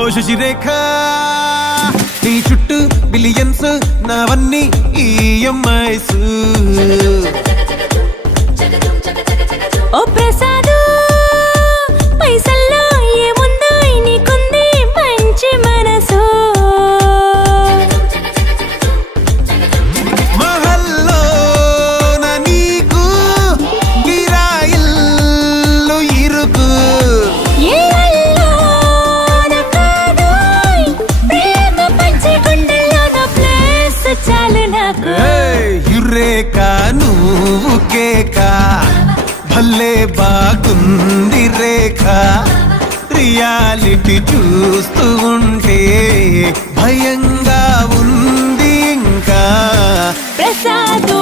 ఓ శశిరేఖ నీ చుట్టూ బిలియన్స్ నావన్నీ ఈఎంఐస్ ఓ ప్రసాదు పైసల్లో ఏముందో నీకుంది మంచి మనసు మహల్లో నా నీకు గిరాయిల్లు ఇరుకు ఏళ్ళల్లో నా కాదోయ్ ప్రేమ పంచి గుండెల్లో నా ప్లేస్ చాలు నాకు యురేక నువ్వు కేక భలే బాగుంది రేఖ రియాలిటీ చూస్తూ ఉంటే భయంగా ఉంది ఇంకా ప్రసాదు